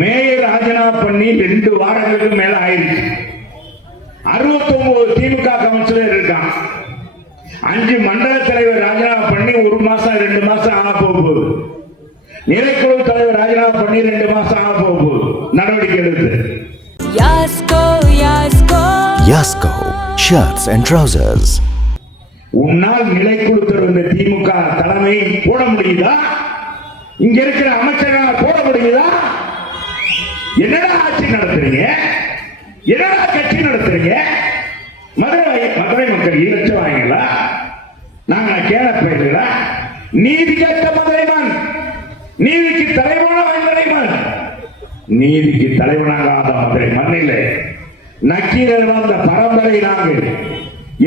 Mayor ராஜினாமா பண்ணி 2 வாரங்களுக்கு மேல ஆயிடுச்சு. 69 திமுக கவுன்சிலர் இருக்கான். 5 மண்டல தலைவர் ராஜினாமா பண்ணி 1 மாசம் 2 மாசம் ஆக போகுது. நிலைக்குழு தலைவர் ராஜினாமா பண்ணி 2 மாசம் ஆக போகுது. நடவடிக்கை எடுத்து யாஸ்கோ ஷர்ட்ஸ் அண்ட் ட்ரவுசர்ஸ். உன்னால் நிலைக்குழு தலைவர் திமுக தலைமை போட முடியுதா? இங்க இருக்கிற அமைச்சர்கள் போட முடியுதா? என்னடா ஆட்சி நடத்துறீங்க? என்னடா கட்சி நடத்துறீங்க? மதுரை மக்கள் ஈரச்சு வாங்கல. நாங்க கேள போயிடல. நீதி கேட்ட மதுரைமான், நீதிக்கு தலைவனாக மதுரைமான், நீதிக்கு தலைவனாகாத மதுரை மண்ணிலே நக்கீரர் வந்த பரம்பரை நாங்கள்.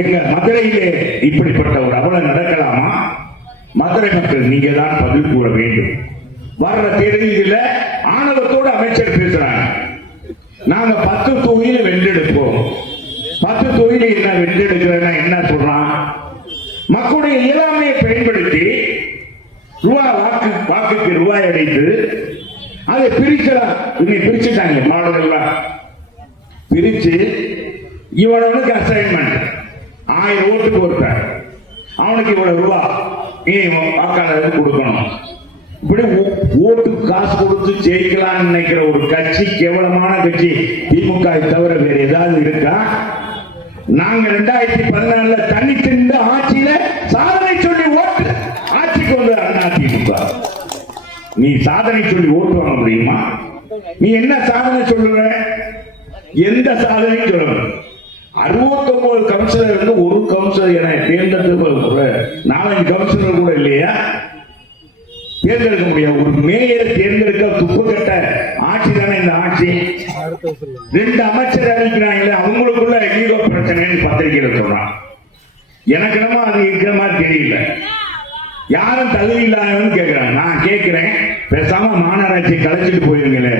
எங்க மதுரையிலே இப்படிப்பட்ட ஒரு அவலம் நடக்கலாமா? மதுரை மக்கள் நீங்க தான் பதில் கூற வேண்டும். வர்ற தேதியில ஆணவத்தோடு அமைச்சர் பேசுறாங்க. நாங்க 10 தொகுதியில வென்றெடுப்போம். 10 தொகுதியில என்ன வென்றெடுக்கிறேன்னா என்ன சொல்றான்? மக்களுடைய இயலாமையை பயன்படுத்தி வாக்குக்கு ரூபாய் அடைத்து அதை பிரிச்சுட்டாங்க. மாடல் பிரிச்சு இவனுக்கு அசைன்மெண்ட் 1000 ஓட்டுக்கு ஒருத்தர், அவனுக்கு இவ்வளவு ரூபா நீ வாக்காளருக்கு கொடுக்கணும். இப்படி ஓட்டு காசு கொடுத்து ஜெயிக்கலாம்னு நினைக்கிற ஒரு கட்சி, கேவலமான கட்சி திமுக தவிர வேற ஏதாவது இருக்கா? நாங்க 2014 தண்ணி திண்டு ஆட்சியில சாதனை சொல்லி ஓட்டு ஆட்சிக்கு வந்து அண்ணா திமுக. நீ சாதனை சொல்லி ஓட்டு வாங்க முடியுமா? நீ என்ன சாதனை சொல்லுற? எந்த சாதனையும் சொல்லணும். 69 கவுன்சிலர் இருந்து ஒரு கவுன்சிலர் என தேர்ந்தெடுக்க 4-5 கவுன்சிலர் கூட இல்லையா தேர்ந்தெடுக்க முடியாது? ஒரு மேயரை தேர்ந்தெடுக்க துப்பு கட்ட ஆட்சி தானே இந்த ஆட்சி. 2 அமைச்சர் அறிவிக்கிறாங்களே, அவங்களுக்குள்ள ஈகோ பிரச்சனைன்னு பத்திரிகையில சொல்றான். எனக்கு என்னமோ அது இருக்கிற மாதிரி தெரியல. யாரும் தகுதி இல்லாதவன்னு கேட்கிறாங்க. நான் கேட்கிறேன், பேசாம மாநகராட்சி கலைச்சிட்டு போயிருங்களே,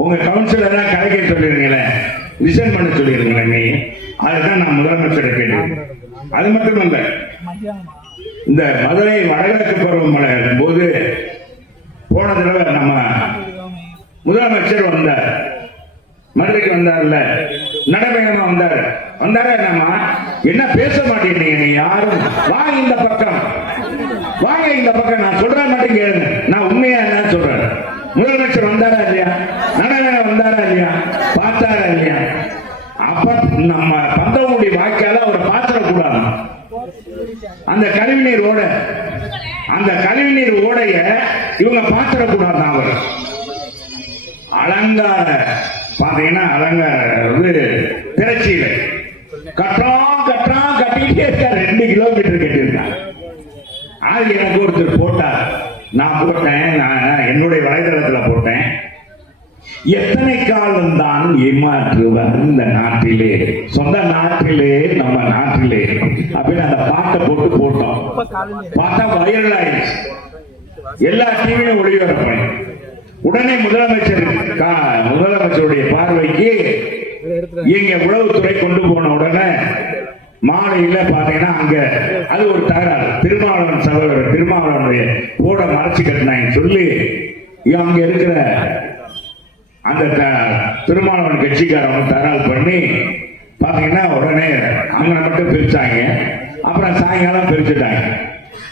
உங்க கவுன்சிலரா கலைக்க சொல்லிருங்களே, ரிசைன் பண்ண சொல்லிருங்களே. அதுதான் நான் முதலமைச்சரை கேட்டேன். அது மட்டுமல்ல, இந்த மதுரை வடகிழக்கு பருவமழை போது போன தடவை நம்ம முதலமைச்சர் வந்தார், மதுரைக்கு வந்தார்ல, நடைபயணமா வந்தாரு. நம்ம என்ன பேச மாட்டேங்க? நீ யாரும் வாங்க இந்த பக்கம், வாங்க இந்த பக்கம். நான் சொல்றேன் மட்டும் கேளுங்க. நான் உண்மையா என்ன சொல்றேன். முதலமைச்சர் வந்தாரா இல்லையா? நடைபயணம் வந்தாரா இல்லையா? பார்த்தாரா இல்லையா? அப்ப நம்ம பந்தவனுடைய வாய்க்கால அவரை பார்த்துடக்கூடாது. அந்த கழிவுநீர் ஓடைய இவங்க பார்த்துடக்கூடாது. அவர் அலங்கார பாத்தீங்கன்னா அலங்கார திரச்சியில கட்டிட்டே இருக்கார். 2 கிலோமீட்டர் கட்டியிருக்காங்க. அது எனக்கு ஒருத்தர் போட்டார். நான் போட்டேன், என்னுடைய வலைதளத்துல போட்டேன். எத்தனை காலம் தான் ஏமாற்றுவார் இந்த நாட்டிலே, சொந்த நாட்டிலே, நம்ம நாட்டிலே அப்படின்னு அந்த பாட்டை போட்டோம். பார்த்தா வைரல் ஆயிடுச்சு. எல்லா டிவியும் ஒளிபரப்பேன். உடனே முதலமைச்சருடைய பார்வைக்கு எங்க உளவுத்துறை கொண்டு போன உடனே மாலையில பாத்தீங்கன்னா அங்க அது ஒரு தகராறு. திருமாவளவன் சகோதரர் திருமாவளவனுடைய போட மறைச்சு கட்டினாங்க சொல்லி அங்க இருக்கிற அந்த திருமாவளவன் கட்சிக்காரவங்க தகராறு பண்ணி பாத்தீங்கன்னா உடனே அங்க மட்டும் பிரிச்சாங்க. அப்புறம் சாயங்காலம் பிரிச்சுட்டாங்க.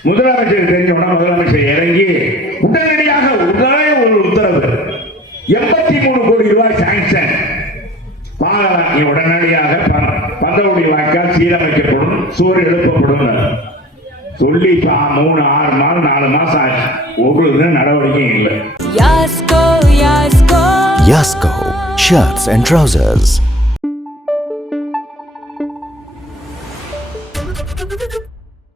முதலமைச்சர் தெரிஞ்ச உடனே முதலமைச்சர் இறங்கி உடனடியாக ஒரு உத்தரவு, 83 கோடி ரூபாய் சாங்ஷன், உடனடியாக பந்தவனுடைய வாய்க்கால் சீரமைக்கப்படும், சுவர் எழுப்பப்படும் சொல்லி 3-6 மாதம் 4 மாசம் ஆச்சு. ஒவ்வொரு நடவடிக்கையும் இல்லை. Yasco shirts and trousers.